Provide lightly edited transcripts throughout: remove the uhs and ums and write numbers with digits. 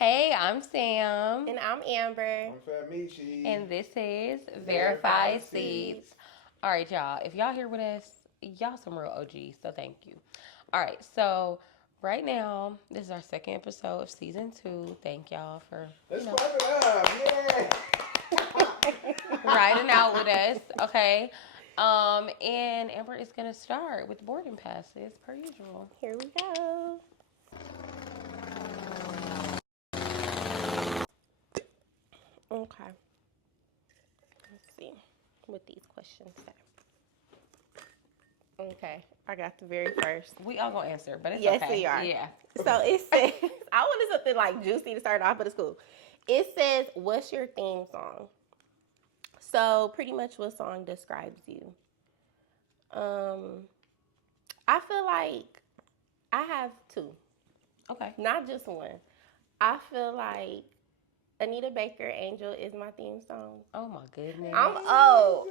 Hey, I'm Sam. And I'm Amber. I'm Famichi. And this is Verified Verified Seeds. Seeds. All right, y'all. If y'all here with us, y'all some real OGs, so thank you. All right, so right now, this is our second episode of season 2. Thank y'all for, Let's clap it up. Yeah. riding out with us, okay? And Amber is going to start with boarding passes, per usual. Here we go. Okay. Let's see what these questions say. Okay, I got the very first. We all going to answer, but it's Yes, okay. we are. Yeah. So it says, I wanted something like juicy to start off, but it's cool. It says, what's your theme song? So pretty much what song describes you? I feel like I have two. Okay. Not just one. I feel like Anita Baker, Angel is my theme song. Oh, my goodness. I'm old.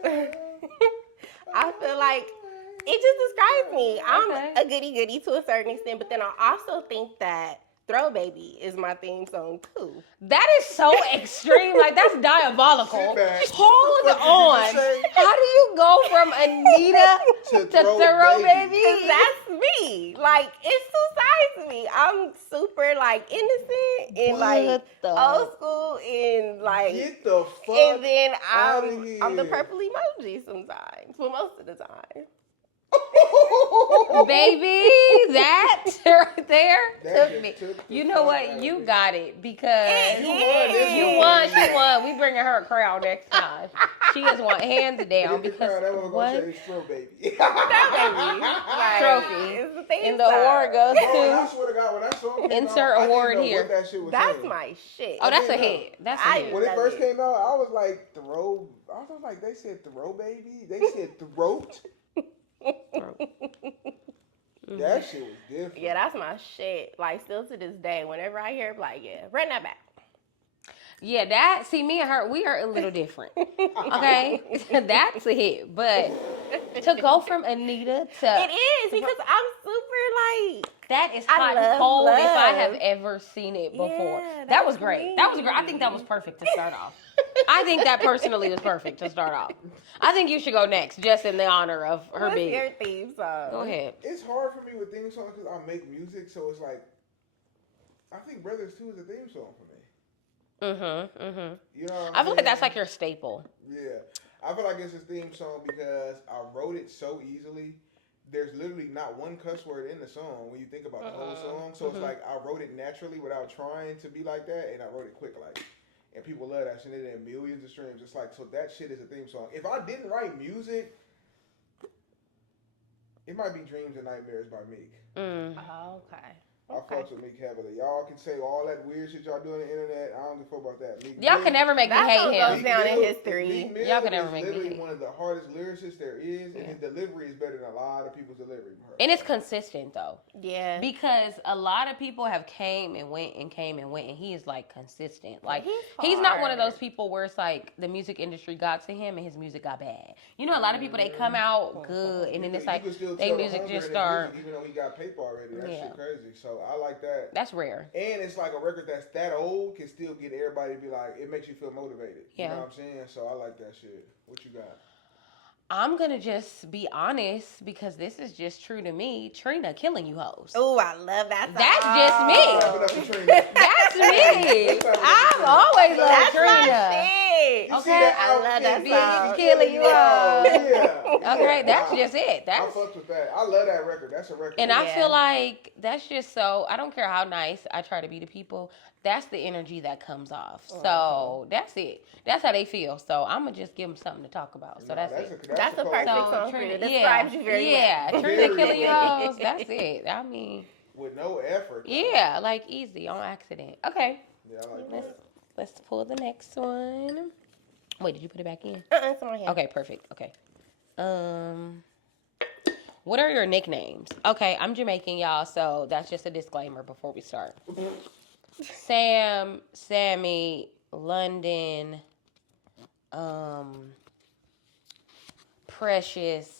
I feel like it just describes me. I'm a goody goody to a certain extent, but then I also think that Throw Baby is my theme song too. That is so extreme. Like, that's diabolical. Hold on. How do you go from Anita to Throw Baby? Because that's me. Like, it's two sides to me. I'm super, like, innocent and, like, old school and, like, get the fuck and then out of here. I'm the purple emoji sometimes. Well, most of the time. Baby, that right there took me. You know what? You got it because you won. She won. We bringing her a crown next time. She just want hands down because what? Trophy. And the award goes I to swear to God, when that song came insert out, award I didn't know here. what that shit was That's saying. my shit. Oh, that's a hit. That's a hit. When it first came out, I was like, I was like, they said throw baby. They said throat. That shit was different. Yeah, that's my shit. Like, still to this day, whenever I hear it, like, yeah, run that back. Yeah, that, see, me and her, we are a little different. Okay? That's a hit. But to go from Anita to... It is, because I'm super, like... That is hot and cold if I have ever seen it before. Yeah, that was great. That was great. I think that was perfect to start off. I think that personally was perfect to start off. I think you should go next, just in the honor of her being. What's your theme song? Go ahead. It's hard for me with theme songs because I make music, so it's like, I think Brothers 2 is a theme song for me. You know what I feel like that's like your staple. Yeah. I feel like it's a theme song because I wrote it so easily. There's literally not one cuss word in the song when you think about the whole song. So it's like I wrote it naturally without trying to be like that, and I wrote it quick like. And people love that shit. It had millions of streams. It's like, so that shit is a theme song. If I didn't write music, it might be Dreams and Nightmares by Meek. Oh, okay. I fucks with Meek heavily. Y'all can say all that weird shit y'all do on the internet. I don't give a fuck about that. Meek Y'all can never make me hate him. Goes down in history. Y'all can never make me hate him. He's literally one of the hardest lyricists there is, and his delivery is better than a lot of people's delivery. And it's consistent though. Yeah. Because a lot of people have came and went, and he is like consistent. Like he's hard. not one of those people where it's like the music industry got to him and his music got bad. You know, a lot of people they come out good and then it's like their music just start. Even though he got paper already, that shit crazy. So I like that. That's rare. And it's like a record that's that old can still get everybody to be like, it makes you feel motivated. Yeah. You know what I'm saying? So I like that shit. What you got? I'm going to just be honest because this is just true to me. Trina killing you hoes. Oh, I love that That's song. just me. That's me. I've always loved Trina. Okay, I love that song. Killing you hoes. Yeah. Okay, that's just it. I fucked with that. I love that record. That's a record. And I feel like that's just so, I don't care how nice I try to be to people. That's the energy that comes off. So that's it. That's how they feel. So I'm going to just give them something to talk about. So that's it. That's a perfect song for you. It describes you very well. Yeah, Trina killing you hoes. That's it. I mean. With no effort. Yeah, like easy, on accident. Okay. Yeah, I like that. Let's pull the next one. Wait, did you put it back in? It's on here. Okay, perfect. Okay. What are your nicknames? Okay, I'm Jamaican, y'all, so that's just a disclaimer before we start. Sam, Sammy, London, Precious.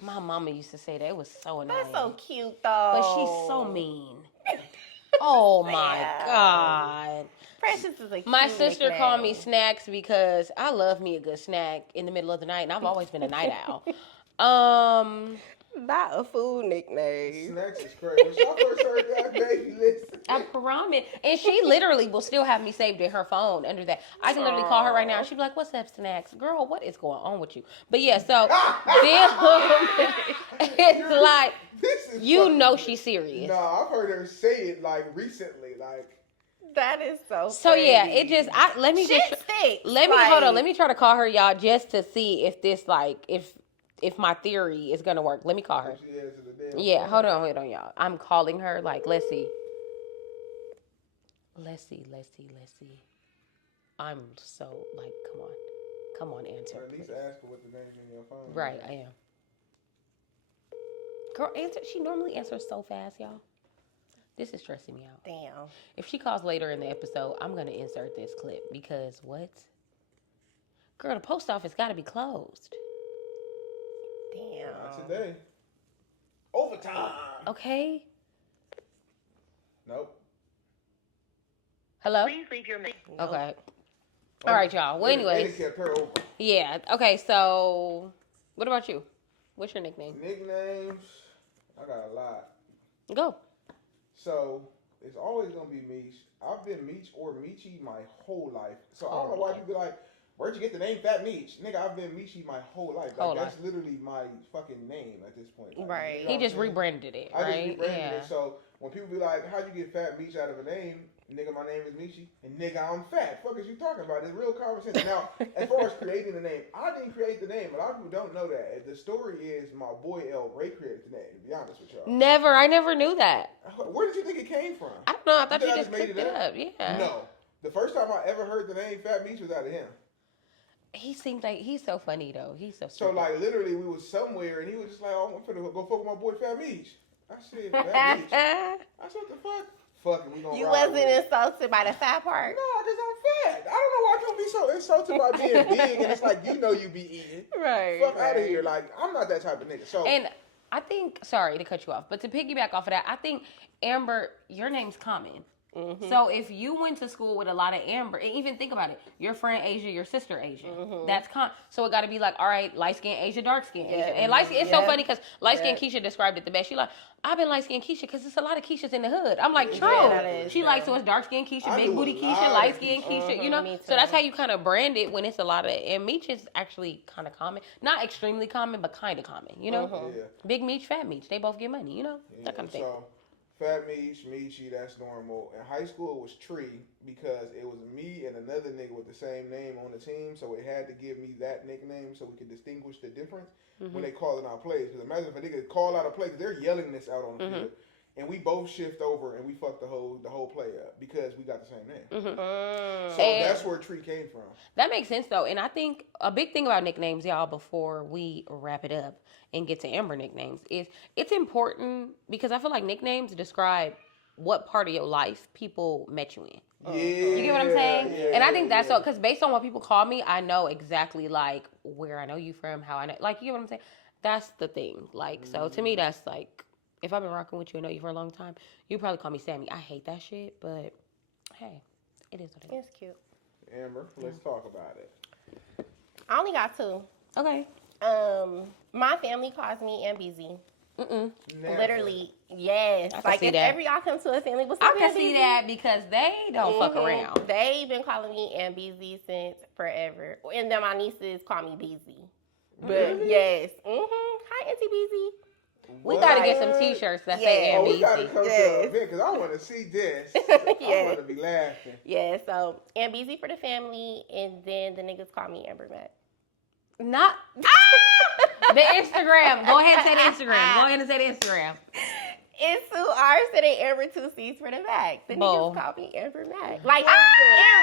My mama used to say that. It was so annoying. That's so cute, though. But she's so mean. Oh, my God. Precious is a cute My sister nickname. called me Snacks because I love me a good snack in the middle of the night, and I've always been a night owl. Not a food nickname. Snacks is crazy. When I first heard that, baby, listen. I promise. And she literally will still have me saved in her phone under that. I can literally call her right now and she'd be like, what's up, Snacks? Girl, what is going on with you? But yeah, so it's like, you know she's serious. No, I've heard her say it like recently. Like, that is so So funny. yeah, it just, let me Shit just, sticks. hold on. Let me try to call her, y'all, just to see if this, like, if my theory is going to work. Let me call her. Yeah, hold on, y'all. I'm calling her, like, let's see. Let's see. I'm so, like, come on, answer. Or at least ask her what the name in your phone. Right, I am. Girl, answer. She normally answers so fast, y'all. This is stressing me out. Damn. If she calls later in the episode, I'm gonna insert this clip because what? Girl, the post office gotta be closed. Damn. Not today. Overtime. Okay. Nope. Hello? Please leave your message. Okay. All right, y'all. Well, anyways. Kept her over. Yeah. Okay, so what about you? What's your nickname? Nicknames. I got a lot. Go. So it's always gonna be Meech. I've been Meech or Meechy my whole life. So I don't know why people be like, where'd you get the name Fat Meech? Nigga, I've been Meechy my whole life. Like, that's literally my fucking name at this point. Like, right. You know He just rebranded it, right? I just rebranded it. So when people be like, how'd you get Fat Meech out of a name? Nigga, my name is Meechy. And nigga, I'm fat. Fuck is you talking about? It's real conversation. Now, as far as creating the name, I didn't create the name. A lot of people don't know that. The story is my boy L. Ray created the name, to be honest with y'all. Never. I never knew that. Where did you think it came from? I don't know. I thought You you think just I picked it up. Yeah. No. The first time I ever heard the name Fat Meech was out of him. He seems like he's so funny though. He's so So stupid. like literally we was somewhere and he was just like, oh, I'm finna go fuck with my boy Fat Meech. I said, Fat Meech? I said, what the fuck? Fuck it, we gonna You ride wasn't with it. insulted by the fat part? No, because I'm fat. I don't know why people be so insulted by being big and it's like, you know you be eating. Right. Fuck out of here. Like, I'm not that type of nigga. So And I think, sorry to cut you off, but to piggyback off of that, I think, Amber, your name's common. Mm-hmm. So if you went to school with a lot of Amber, and even think about it, your friend Asia, your sister Asia, that's so it got to be like, all right, light skin Asia, dark skin Asia, and light skin. It's so funny because light skin Keisha described it the best. She like, I've been light skin Keisha because there's a lot of Keishas in the hood. I'm like, true. She like, so it's dark skin Keisha, big booty Keisha, light skin Keisha, you know. So that's how you kind of brand it when it's a lot of. And Meech is actually kind of common, not extremely common, but kind of common, you know. Big Meech, Fat Meech, they both get money, you know, that kind of thing. So, Fat Meech, Meechy, that's normal. In high school, it was Tree because it was me and another nigga with the same name on the team, so it had to give me that nickname so we could distinguish the difference when they calling out plays. Because imagine if a nigga call out a play, because they're yelling this out on the field, and we both shift over and we fuck the whole play up because we got the same name. So that's where Tree came from. That makes sense though, and I think a big thing about nicknames, y'all, before we wrap it up and get to Amber nicknames, is it's important because I feel like nicknames describe what part of your life people met you in. Yeah, You get what I'm saying? Yeah, and I think that's so, because based on what people call me, I know exactly like where I know you from, how I know, like, you get what I'm saying? That's the thing. Like, so to me, that's like, if I've been rocking with you and know you for a long time, you probably call me Sammy. I hate that shit, but hey, it is what it is. It's cute. Amber, let's talk about it. I only got two. Okay. My family calls me MBZ. Never. Literally, yes. I can Like see if that. ever y'all come to a family, what's I up, can MBZ? see that because they don't fuck around. They've been calling me MBZ since forever. And then my nieces call me BZ. But yes. Hi, Auntie BZ. We gotta get some T-shirts that say Oh, we gotta NBC. come to an event because I want to see this. I want to be laughing. Yeah, so MBZ for the family, and then the niggas call me Amber Mac. Not the Instagram. Go ahead and say the Instagram. Go ahead and say the Instagram. It's 2 R's to the Amber, 2 C's for the Mac. The Bull. niggas call me Amber Mac. Like, in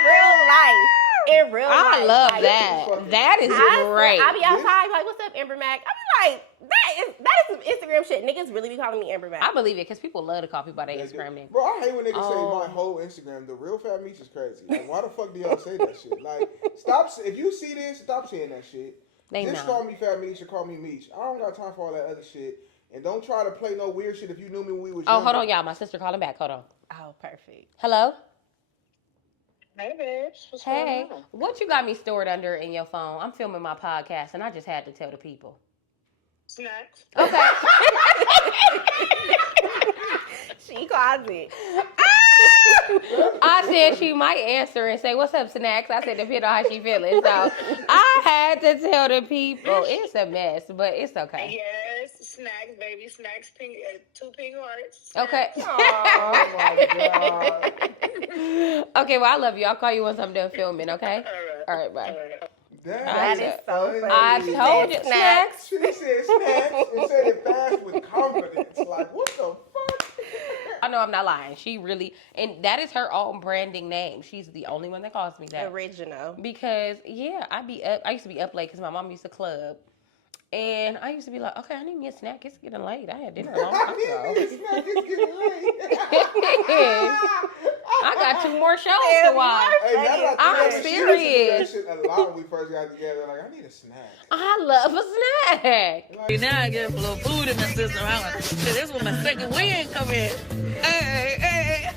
real life. In real life. I love like, that. That is great. I be outside like, what's up, Amber Mac? I be like, that is some Instagram shit. Niggas really be calling me Amber Mac. I believe it because people love to call people by their Instagram name. Bro, I hate when niggas say my whole Instagram. The real Fat Meech is crazy. Like, why the fuck do y'all say that shit? Like, stop. If you see this, stop saying that shit. Just call me Fat Meech or call me Meech. I don't got time for all that other shit. And don't try to play no weird shit if you knew me when we was Oh, younger. hold on, y'all. My sister calling back. Hold on. Oh, perfect. Hello? Hey, babes. What's Hey, going on? what you got me stored under in your phone? I'm filming my podcast, and I just had to tell the people. Snacks. Okay. She calls it. I said she might answer and say, "What's up, Snacks?" I said, depending on how she feeling. So I had to tell the people. It's a mess, but it's okay. Yes, snacks, baby. Snacks, pink, 2 pink hearts. Okay. Oh my god. Okay, well, I love you. I'll call you once I'm done filming, okay? All right. All right, bye. All right. That is so funny. I She told said you, Snacks. She said snacks and said it fast with confidence. Like, what the fuck? I know I'm not lying. She really, and that is her own branding name. She's the only one that calls me that. Original. Because, yeah, I used to be up late because my mom used to club. And I used to be like, okay, I need me a snack. It's getting late. I had dinner a long time ago. I need me a snack. It's getting late. I got 2 more shows to watch. Hey, I'm serious. She used to do that shit a lot when we first got together. Like, I need a snack. I love a snack. Like, Now I get a little food in my system. I'm like, shit, this was my second win come in. Hey.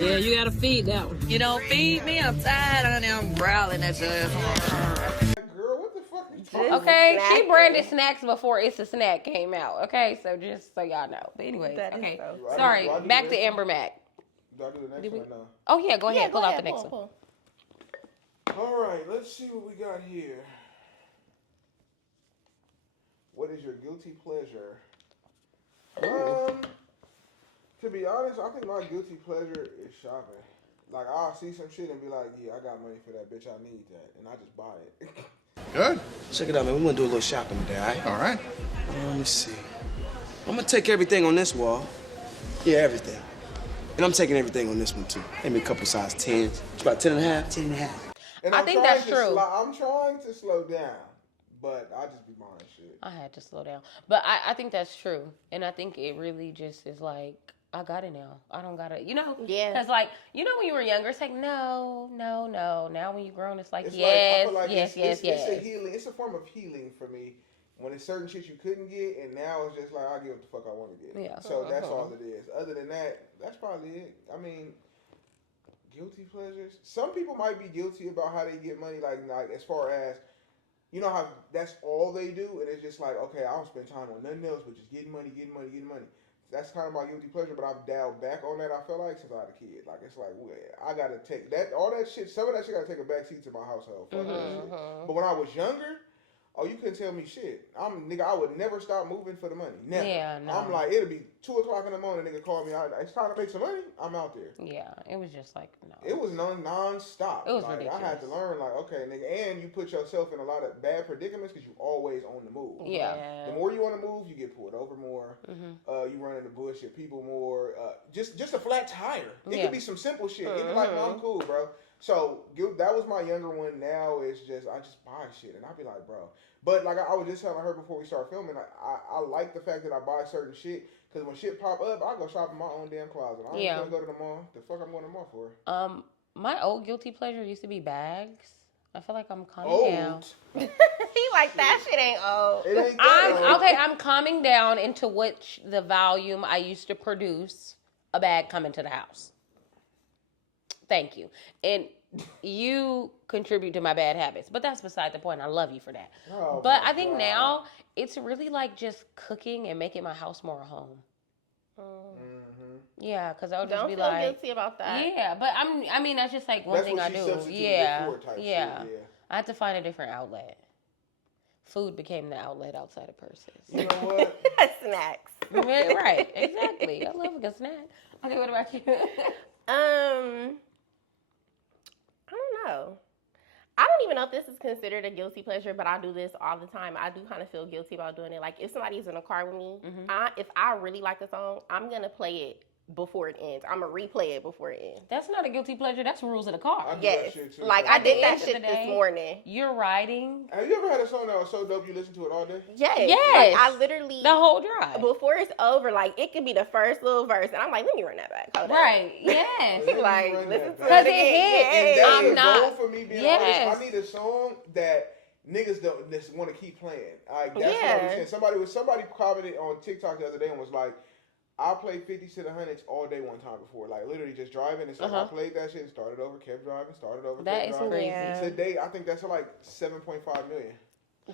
Yeah, you gotta feed that one. You don't feed me, I'm tired of there. I'm growling at your ass. girl, what the fuck you talking Okay, she Snacking. branded snacks before It's a Snack came out. Okay, so just so y'all know. But anyways, That is okay. so Sorry, Do I do back the to next Amber Mac. Do I do the next Did we- one or no? Oh yeah, go ahead. Pull out the next one. Pull. All right, let's see what we got here. What is your guilty pleasure? To be honest, I think my guilty pleasure is shopping. Like, I'll see some shit and be like, yeah, I got money for that, bitch, I need that. And I just buy it. Good. Check it out, man. We want to do a little shopping today, all right? All right. Let me see. I'm going to take everything on this wall. Yeah, everything. And I'm taking everything on this one, too. Maybe a couple size 10s. It's about 10 and a half. 10 and a half. And I I'm think trying that's to true. I'm trying to slow down, but I just be buying shit. I had to slow down. But I think that's true. And I think it really just is like, I got it now. I don't got it. You know? Yeah. Because, like, you know when you were younger, it's like, no. Now when you're grown, it's like, It's yes, I feel like yes. It's a healing. It's a form of healing for me. When it's certain shit you couldn't get, and now it's just like, I'll get what the fuck I want to get. Yeah. So that's all it is. Other than that, that's probably it. I mean, guilty pleasures. Some people might be guilty about how they get money, like as far as, you know how that's all they do, and it's just like, okay, I don't spend time on nothing else but just getting money. That's kind of my guilty pleasure, but I've dialed back on that, I feel like, since I had a kid. Like, it's like, well, I got to take that, all that shit, some of that shit got to take a back seat to my household. Fuck that shit. But when I was younger, oh, you couldn't tell me shit. I would never stop moving for the money. Never. Yeah, no. I'm like, it'll be 2 o'clock in the morning, nigga call me, it's time to make some money, I'm out there. Yeah, it was just like, no. It was non-stop. It was like, ridiculous. I had to learn, like, okay, nigga, and you put yourself in a lot of bad predicaments because you always on the move. Yeah. The more you on the move, you get pulled over more. You run into bullshit people more. Just a flat tire. It could be some simple shit. It be like, no, I'm cool, bro. So that was my younger one. Now it's just, I just buy shit. And I be like, bro. But like I was just telling her before we start filming, I like the fact that I buy certain shit. Because when shit pop up, I go shop in my own damn closet. I ain't gonna go to the mall. The fuck I'm going to the mall for? My old guilty pleasure used to be bags. I feel like I'm calming down. He like, that shit ain't old. It ain't that old. I'm calming down into which the volume I used to produce a bag coming to the house. Thank you. And you contribute to my bad habits, but that's beside the point. I love you for that. Oh, but I think now it's really like just cooking and making my house more a home. Yeah, because I would just Don't be feel like, guilty about that. yeah, but I mean, that's just like one That's thing what I she do. substituted Yeah, before type shit, yeah. yeah. I had to find a different outlet. Food became the outlet outside of purses. You know what? Snacks. Right, exactly. I love a good snack. Okay, what about you? I don't know. I don't even know if this is considered a guilty pleasure, but I do this all the time. I do kind of feel guilty about doing it. Like, if somebody's in a car with me, if I really like a song, I'm going to play it before it ends. I'm going to replay it before it ends. That's not a guilty pleasure. That's rules of the car. I do that Yes. shit too. Like, At I the did that end of shit the this day, morning. You're riding Have you ever had a song that was so dope you listen to it all day? Yes. Yes. Like, I literally, the whole drive. before it's over, like, it could be the first little verse, and I'm like, let me run that back. Hold on. Right, yes. Let me Like, run listen that to back. Because it it again. hit. And that's I'm the not. goal for me being Yes. honest. I need a song that niggas don't just want to keep playing. Like, that's what Yeah. I was saying. Somebody commented on TikTok the other day and was like, I played 50 to the hundreds all day one time before. Like, literally just driving. It's like, I played that shit and started over, kept driving, started over, That kept is driving. crazy. Yeah. Today, I think that's like 7.5 million.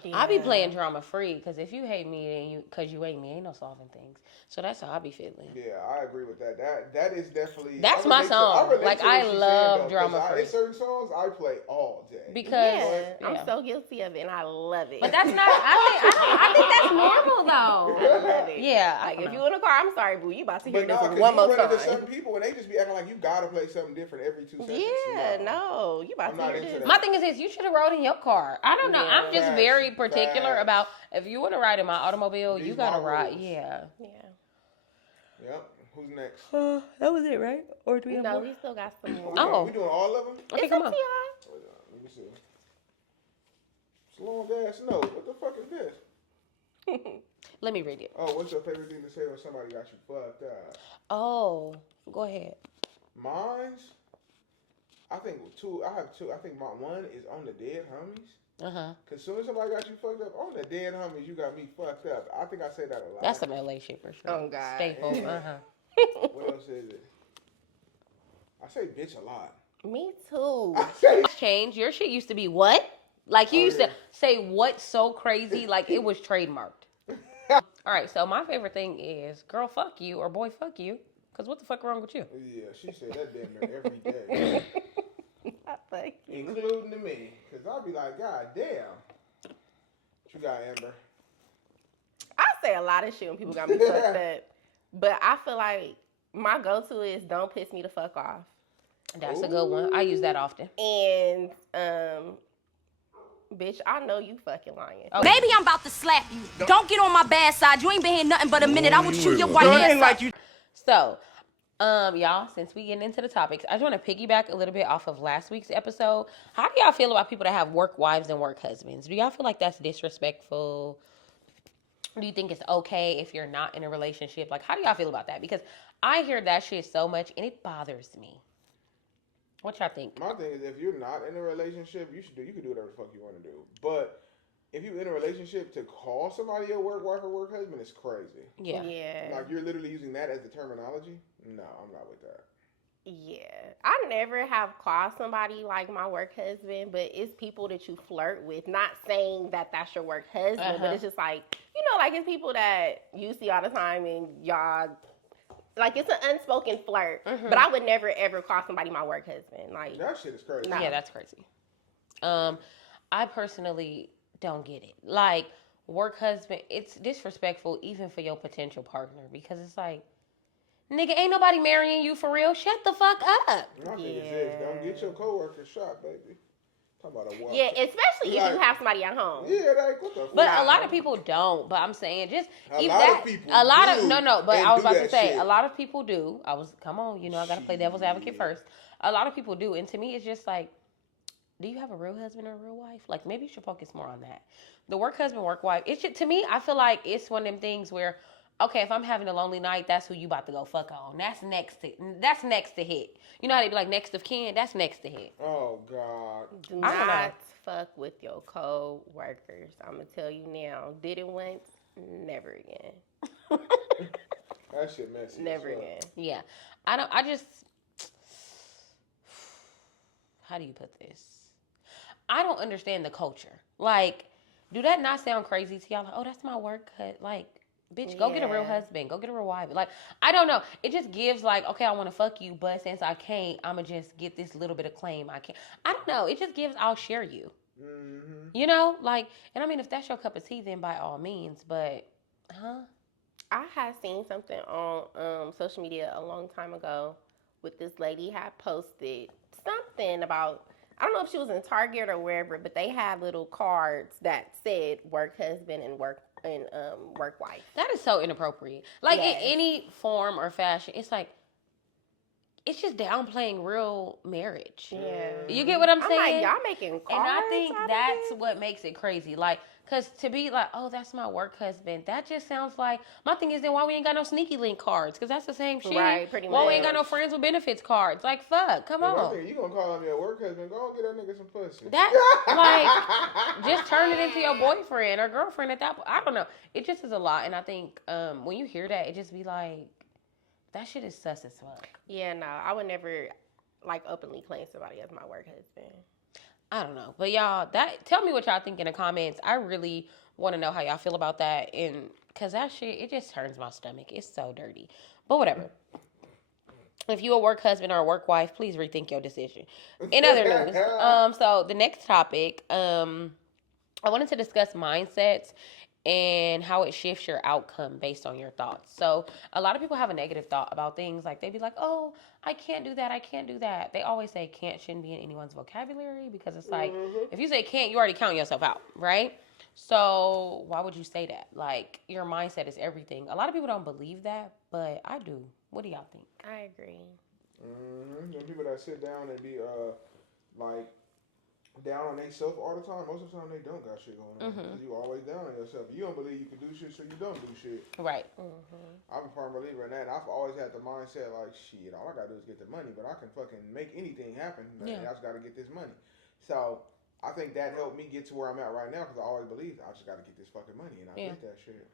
Yeah. I be playing drama free because if you hate me, then because you ain't me, ain't no solving things. So that's how I be feeling. Yeah, I agree with that. That is definitely. That's my song. Like, I love drama free. In certain songs, I play all day. Because I'm so guilty of it, and I love it. But that's not. I think that's normal though. I love it. Yeah. Like if you in a car, I'm sorry, boo. You about to hear But this no, one more you run into time. certain people and they just be acting like you gotta play something different every 2 seconds. Yeah, no, you about I'm to not hear into this. that. My thing is this: you should have rode in your car. I don't know. Yeah. I'm just Facts, very particular facts. about if you want to ride in my automobile, These you gotta my ride. rules. Yeah. Yeah. Yep. Who's next? That was it, right? Or do we have No, more? we still got some more. Oh. We doing all of them? Okay, It's come up on. to y'all. Hold on, let me see. It's a long ass note. What the fuck is this? Let me read it. Oh, what's your favorite thing to say when somebody got you fucked up? Oh, go ahead. Mine's, I think two. I have two. I think my one is on the dead homies. Cause soon as somebody got you fucked up, on the dead homies, you got me fucked up. I think I say that a lot. That's some LA shit for sure. Oh, God. Staple. What else is it? I say bitch a lot. Me too. I say Change. Your shit used to be what? Like you used yeah. to say what so crazy, like it was trademarked. All right, so my favorite thing is girl fuck you or boy fuck you. Cause what the fuck wrong with you? Yeah, she said that damn near every day. I like you. Including to me. Cause I'll be like, God damn. What you got, Amber? I say a lot of shit when people got me fucked up, but I feel like my go-to is don't piss me the fuck off. That's a good one. I use that often. And bitch, I know you fucking lying. Oh, Maybe I'm about to slap you. Don't get on my bad side. You ain't been here nothing but a minute. I will chew your white ass up. So, y'all, since we getting into the topics, I just want to piggyback a little bit off of last week's episode. How do y'all feel about people that have work wives and work husbands? Do y'all feel like that's disrespectful? Do you think it's okay if you're not in a relationship? Like, how do y'all feel about that? Because I hear that shit so much and it bothers me. What y'all think? My thing is, if you're not in a relationship, you can do whatever the fuck you want to do. But if you're in a relationship, to call somebody your work wife or work husband is crazy. Yeah. Yeah. Like, you're literally using that as the terminology? No, I'm not with that. Yeah. I never have called somebody like my work husband, but it's people that you flirt with. Not saying that that's your work husband, but it's just like, you know, like it's people that you see all the time and y'all, like it's an unspoken flirt. But I would never ever call somebody my work husband. Like That shit is crazy. No. Yeah, that's crazy. I personally don't get it. Like, work husband, it's disrespectful even for your potential partner because it's like, nigga, ain't nobody marrying you for real. Shut the fuck up. My thing is this, don't get your coworker shot, baby. Talk about a wife. yeah, especially if you have somebody at home. Yeah, like, what the fuck? But a lot of people don't. But I'm saying just A even lot that. of people a lot do of no. But and I was do about to that say shit. a lot of people do. Come on, you know I gotta play devil's advocate first. A lot of people do, and to me it's just like, do you have a real husband or a real wife? Like maybe you should focus more on that. The work husband, work wife. It's just, to me, I feel like it's one of them things where, okay, if I'm having a lonely night, that's who you about to go fuck on. That's next to hit. You know how they be like next of kin? That's next to hit. Oh, God. Do I don't know. not fuck with your co-workers. I'm going to tell you now. Did it once, never again. That shit messy. Never as fuck. again. Yeah. How do you put this? I don't understand the culture. Like, do that not sound crazy to y'all? Like, oh, that's my work cut. Like, bitch, go get a real Yeah. husband. Go get a real wife. Like, I don't know. It just gives like, okay, I want to fuck you, but since I can't, I'm going to just get this little bit of claim. I can't. I don't know. It just gives, I'll share you. Mm-hmm. You know? Like, and I mean, if that's your cup of tea, then by all means. But, I had seen something on social media a long time ago with this lady had posted something about, I don't know if she was in Target or wherever, but they had little cards that said work husband and work wife. that is so inappropriate. Like, Yes. in any form or fashion, it's like, it's just downplaying real marriage. Yeah. You get what I'm I'm saying? like, y'all making cards and I think out of that's it? what makes it crazy. Like, because to be like, oh, that's my work husband, that just sounds like, my thing is then why we ain't got no sneaky link cards? Because that's the same shit. Right, pretty Why we ain't got no much. friends with benefits cards? Like, fuck, come I on. think you gonna call him your work husband, go and get that nigga some pussy. That, like, just turn it into your boyfriend or girlfriend at that point. I don't know. It just is a lot. And I think when you hear that, it just be like, that shit is sus as fuck. Yeah, no, I would never like openly claim somebody as my work husband. I don't know, but y'all, tell me what y'all think in the comments. I really want to know how y'all feel about that, and cause that shit, it just turns my stomach. It's so dirty, but whatever. If you a work husband or a work wife, please rethink your decision. In other news, so the next topic, I wanted to discuss mindsets and how it shifts your outcome based on your thoughts. So a lot of people have a negative thought about things. Like they be like, oh, I can't do that. I can't do that. They always say can't shouldn't be in anyone's vocabulary because it's like, if you say can't, you already count yourself out, right? So why would you say that? Like your mindset is everything. A lot of people don't believe that, but I do. What do y'all think? I agree. The people that sit down and be like down on themselves all the time, most of the time they don't got shit going on. Because you always down on yourself. You don't believe you can do shit, so you don't do shit. Right. I'm a firm believer in that. And I've always had the mindset like, shit, all I gotta do is get the money, but I can fucking make anything happen. Yeah. I just gotta get this money. So I think that helped me get to where I'm at right now because I always believed I just gotta get this fucking money, and I get that shit.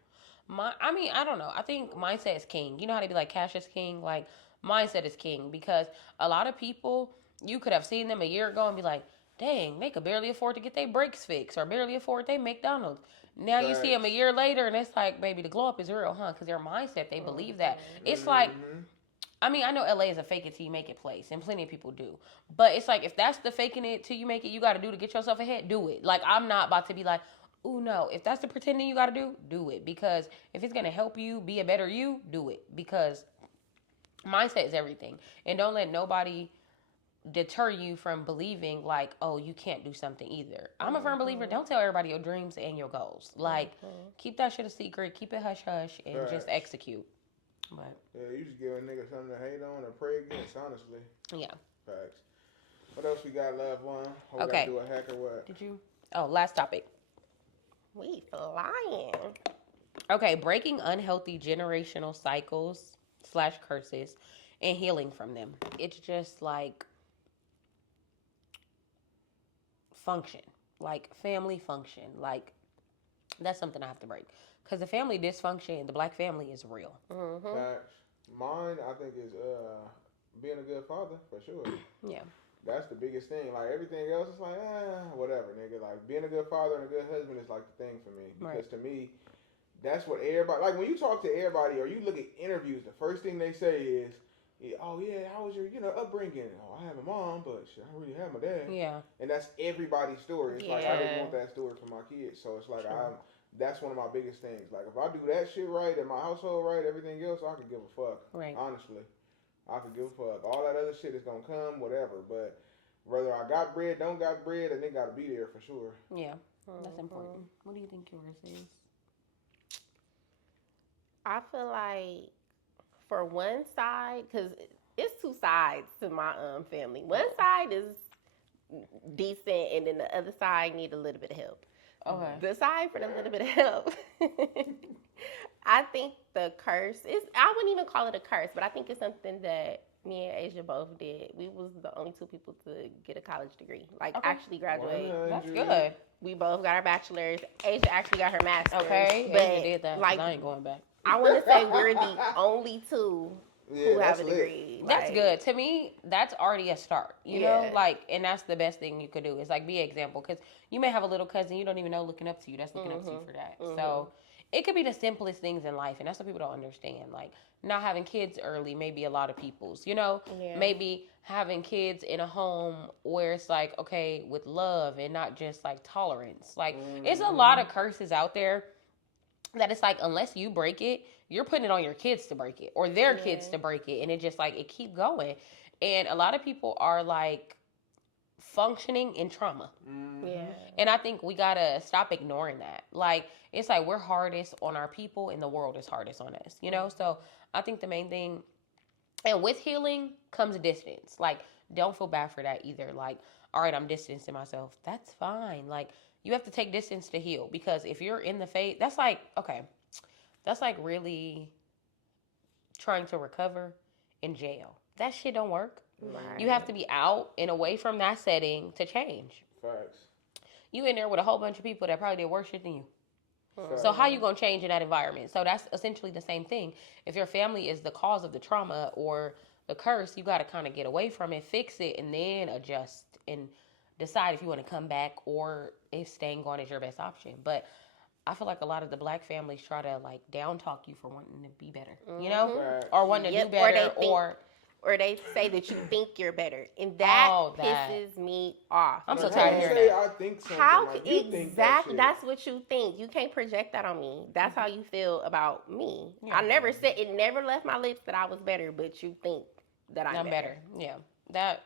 I don't know. I think mindset is king. You know how they be like cash is king? Like mindset is king because a lot of people, you could have seen them a year ago and be like, dang, they could barely afford to get their brakes fixed or barely afford their McDonald's. Now you see them a year later and it's like, baby, the glow up is real, huh? Because their mindset, they believe that. It's like, I mean, I know LA is a fake it till you make it place, and plenty of people do. But it's like, if that's the faking it till you make it, you got to do to get yourself ahead, do it. Like, I'm not about to be like, ooh, no. If that's the pretending you got to do it. Because if it's going to help you be a better you, do it. Because mindset is everything. And don't let nobody deter you from believing like, oh, you can't do something either. I'm a firm believer, don't tell everybody your dreams and your goals. Like, keep that shit a secret, keep it hush hush, and just execute. But yeah, you just give a nigga something to hate on or pray against, honestly. Yeah. Facts. What else we got left, one? Okay. Do a hack or what? Did you? Oh, last topic. We flying. Okay, breaking unhealthy generational cycles / curses and healing from them. It's just like function, like family function. Like that's something I have to break. Because the family dysfunction, the black family is real. Facts. Mine, I think, is being a good father, for sure. Yeah. That's the biggest thing. Like, everything else is like, whatever, nigga. Like, being a good father and a good husband is like the thing for me. Because to me, that's what everybody, like, when you talk to everybody or you look at interviews, the first thing they say is, oh, yeah, how was your, upbringing? Oh, I have a mom, but shit, I don't really have my dad. Yeah. And that's everybody's story. It's like, I didn't want that story for my kids. So it's like, that's one of my biggest things. Like, if I do that shit right and my household right, everything else, I could give a fuck. Right. Honestly. I could give a fuck. All that other shit is gonna come, whatever. But whether I got bread, don't got bread, and they gotta be there for sure. Yeah. That's important. What do you think yours is? I feel like for one side, because it's two sides to my family. One side is decent, and then the other side need a little bit of help. Okay. The side for the little bit of help, I think the curse is, I wouldn't even call it a curse, but I think it's something that me and Asia both did. We was the only two people to get a college degree, like actually graduate. That's good. We both got our bachelor's. Asia actually got her master's. Okay, but Asia did that. Like, I ain't going back. I want to say we're the only two who have a degree. That's good. To me, that's already a start. You know, like, and that's the best thing you could do is like be an example. Because you may have a little cousin you don't even know looking up to you. That's looking up to you for that. So it could be the simplest things in life, and that's what people don't understand. Like not having kids early, maybe a lot of people's. You know, maybe having kids in a home where it's like okay with love and not just like tolerance. Like it's a lot of curses out there that it's like unless you break it, you're putting it on your kids to break it or their kids to break it, and it just like it keep going. And a lot of people are like functioning in trauma. Yeah. And I think we gotta stop ignoring that. Like it's like we're hardest on our people and the world is hardest on us, you know? So I think the main thing, and with healing comes distance. Like don't feel bad for that either. Like, all right, I'm distancing myself. That's fine. Like you have to take distance to heal because if you're in the faith, that's like, okay, that's like really trying to recover in jail. That shit don't work. Right. You have to be out and away from that setting to change. Facts. You in there with a whole bunch of people that probably did worse shit than you. So how you gonna change in that environment? So that's essentially the same thing. If your family is the cause of the trauma or the curse, you got to kind of get away from it, fix it, and then adjust and decide if you want to come back or if staying gone is your best option. But I feel like a lot of the black families try to like down talk you for wanting to be better, you know, or wanting to do better, or they say that you think you're better, and that pisses me off. I'm so tired of hearing that. I think something. How like, exactly? That's what you think. You can't project that on me. That's how you feel about me. Yeah. I never said it. Never left my lips that I was better, but you think that I'm better. Yeah, that.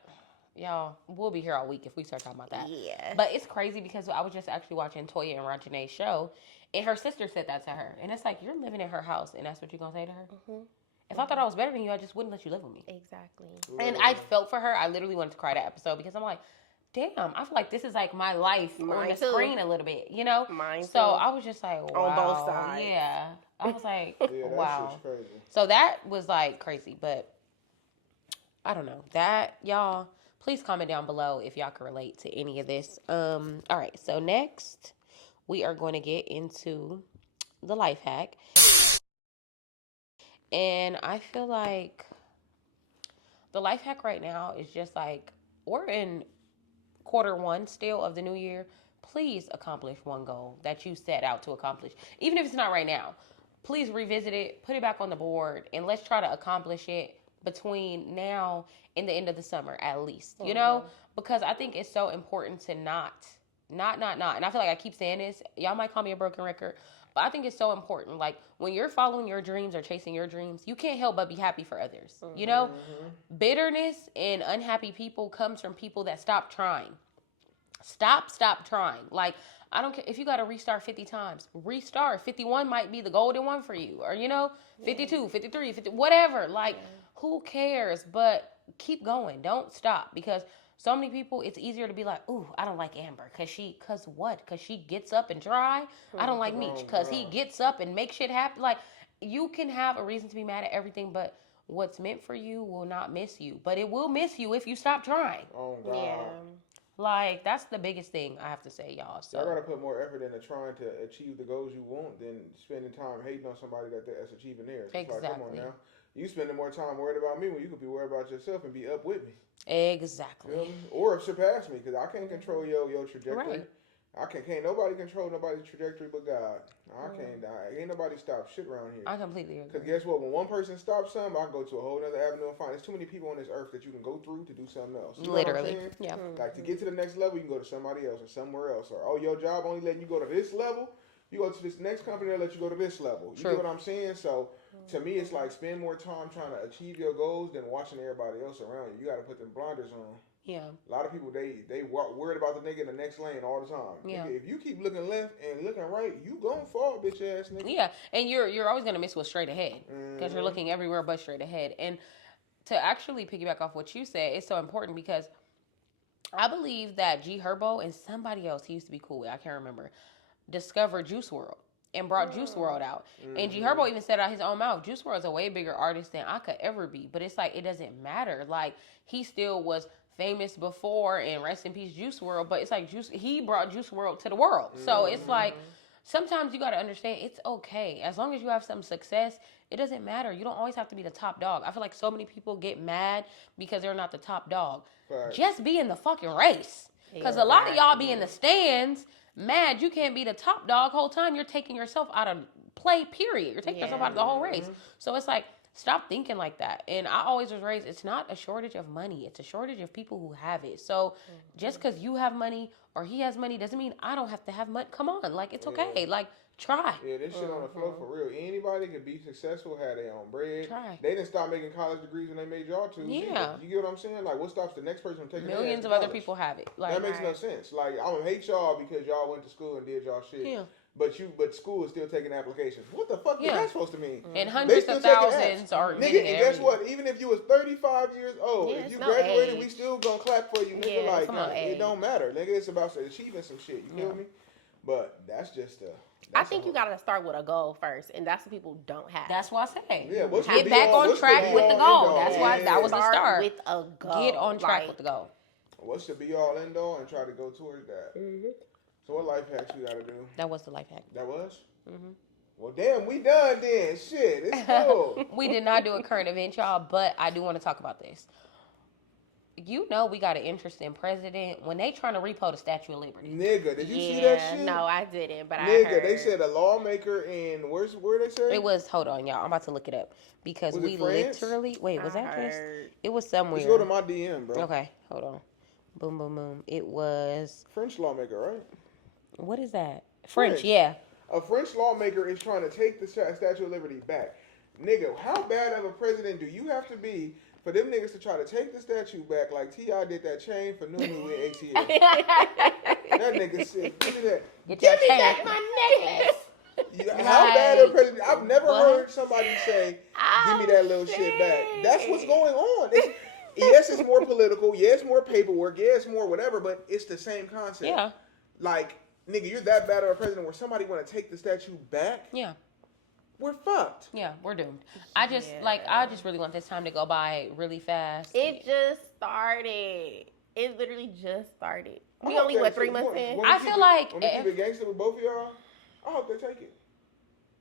Y'all, we'll be here all week if we start talking about that. Yeah. But it's crazy because I was just actually watching Toya and Rajane's show, and her sister said that to her. And it's like, you're living in her house, and that's what you're going to say to her? Mm-hmm. If I thought I was better than you, I just wouldn't let you live with me. Exactly. And I felt for her. I literally wanted to cry that episode because I'm like, damn, I feel like this is like my life on the screen a little bit, you know? Mine so I was just like, wow. On both sides. Yeah. I was like, yeah, wow. Crazy. So that was like crazy, but I don't know. That, y'all... Please comment down below if y'all can relate to any of this. All right, so next we are going to get into the life hack. And I feel like the life hack right now is just like, we're in Q1 still of the new year. Please accomplish one goal that you set out to accomplish. Even if it's not right now, please revisit it, put it back on the board, and let's try to accomplish it between now and the end of the summer at least, you know, because I think it's so important to not, and I feel like I keep saying this, y'all might call me a broken record, but I think it's so important. Like when you're following your dreams or chasing your dreams, you can't help but be happy for others, you know. Bitterness and unhappy people comes from people that stop trying. Stop trying. Like, I don't care if you got to restart 50 times. Restart. 51 might be the golden one for you, or, you know, 52, 53, 50, whatever. Like, who cares? But keep going. Don't stop, because so many people, it's easier to be like, ooh, I don't like Amber. Because what? Because she gets up and try? I don't like Meech because he gets up and makes shit happen. Like, you can have a reason to be mad at everything, but what's meant for you will not miss you. But it will miss you if you stop trying. Oh, God. Yeah. Like, that's the biggest thing I have to say, y'all. So I gotta put more effort into trying to achieve the goals you want than spending time hating on somebody that's achieving theirs. Exactly. Like, come on now. You spending more time worried about me when you could be worried about yourself and be up with me. Exactly. You know, or surpass me, because I can't control your trajectory. Right. Can't nobody control nobody's trajectory but God. Ain't nobody stop shit around here. I completely agree. Because guess what? When one person stops something, I can go to a whole other avenue and find. There's too many people on this earth that you can go through to do something else. You Literally. Yeah. Like to get to the next level, you can go to somebody else or somewhere else. Or, oh, your job only letting you go to this level. You go to this next company, they'll let you go to this level. You get what I'm saying? So to me, it's like spend more time trying to achieve your goals than watching everybody else around you. You got to put them blinders on. Yeah. A lot of people, they worried about the nigga in the next lane all the time. Yeah. Nigga, if you keep looking left and looking right, you gonna fall, bitch ass nigga. Yeah, and you're always gonna miss what's straight ahead because you're looking everywhere but straight ahead. And to actually piggyback off what you said, it's so important because I believe that G Herbo and somebody else he used to be cool with, I can't remember, discovered Juice WRLD and brought Juice WRLD out. And G Herbo even said out his own mouth, Juice WRLD is a way bigger artist than I could ever be. But it's like, it doesn't matter. Like, he still was famous before, and rest in peace Juice WRLD, but it's like he brought Juice WRLD to the world. So it's like, sometimes you got to understand it's okay. As long as you have some success, it doesn't matter. You don't always have to be the top dog. I feel like so many people get mad because they're not the top dog. Right. Just be in the fucking race. Because a lot of y'all be in the stands mad you can't be the top dog whole time. You're taking yourself out of play, period. You're taking yourself out of the whole race. So it's like, stop thinking like that. And I always was raised, it's not a shortage of money. It's a shortage of people who have it. So just because you have money or he has money doesn't mean I don't have to have money. Come on. Like, it's okay. Like, try. Yeah, this shit on the floor for real. Anybody can be successful, have their own bread. Try. They didn't stop making college degrees when they made y'all two. Yeah. You get what I'm saying? Like, what stops the next person from taking millions of other people have it. Like, that makes no sense. Like, I don't hate y'all because y'all went to school and did y'all shit. Yeah. But school is still taking applications. What the fuck is that supposed to mean? And hundreds of thousands are nigga, and guess what? Even if you was 35 years old, if you graduated, we still gonna clap for you, nigga. Like, it don't matter. Nigga, it's about achieving some shit. You feel me? But that's just I think you gotta start with a goal first, and that's what people don't have. That's why I say. Yeah, get back on track with the goal. That's why that was the start. With a goal. Get on track with the goal. What's the be all end all and try to go towards that. So what life hacks you gotta do? That was the life hack. That was? Mm-hmm. Well, damn, we done then. Shit, it's cool. We did not do a current event, y'all, but I do want to talk about this. You know we got an interesting president when they trying to repo the Statue of Liberty. Nigga, did you see that shit? No, I didn't, but Nigga, I heard. they said a lawmaker in where they say? It was, hold on, y'all. I'm about to look it up because we literally, wait, was that France? It was somewhere. Just go to my DM, bro. Okay, hold on. Boom, boom, boom. It was French lawmaker, right? What is that? French, yeah. A French lawmaker is trying to take the Statue of Liberty back. Nigga, how bad of a president do you have to be for them niggas to try to take the statue back like T.I. did that chain for Nunu in ATL? That nigga said, give me that. Give me back my necklace. How bad of a president? I've never heard somebody say, give me that little shit back. That's what's going on. Yes, it's more political. Yes, more paperwork. Yes, more whatever, but it's the same concept. Yeah. Like, nigga, you're that bad of a president where somebody want to take the statue back? Yeah. We're fucked. Yeah, we're doomed. I just really want this time to go by really fast. It just started. It literally just started. We only, 3 months in? I feel like... When we keep it gangster with both of y'all, I hope they take it.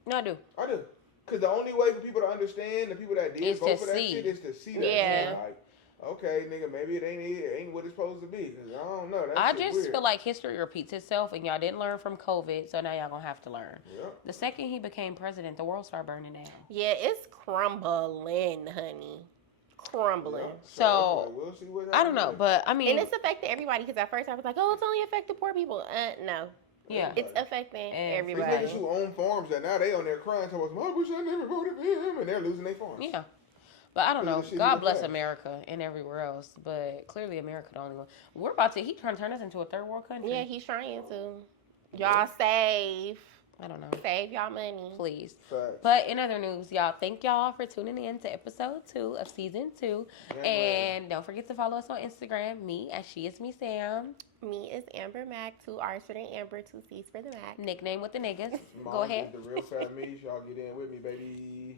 No, I do. I do. Because the only way for people to understand, the people that did vote for that shit, is to see that shit. Like, okay, nigga, maybe it ain't what it's supposed to be. Because I don't know. I just feel like history repeats itself, and y'all didn't learn from COVID, so now y'all gonna have to learn. Yep. The second he became president, the world started burning down. Yeah, it's crumbling, honey. Crumbling. Yeah. So we'll see what I don't know, but I mean, and it's affecting everybody. Because at first I was like, oh, it's only affecting poor people. No. Yeah. It's affecting everybody. There's niggas who own farms that now they on there crying, so I wish I never voted for him, and they're losing their farms. Yeah. But I don't know. God bless America and everywhere else. But clearly America the only one. He's trying to turn us into a third world country. Yeah, he's trying to. Y'all save. I don't know. Save y'all money. Please. Facts. But in other news, y'all, thank y'all for tuning in to episode 2 of season 2. Yeah, and don't forget to follow us on Instagram. Me at She Is Me Sam. Me is Amber Mac. 2 R's for the Amber, 2 C's for the Mac. Nickname with the niggas. Mom Go ahead. The real fat me. Y'all get in with me, baby.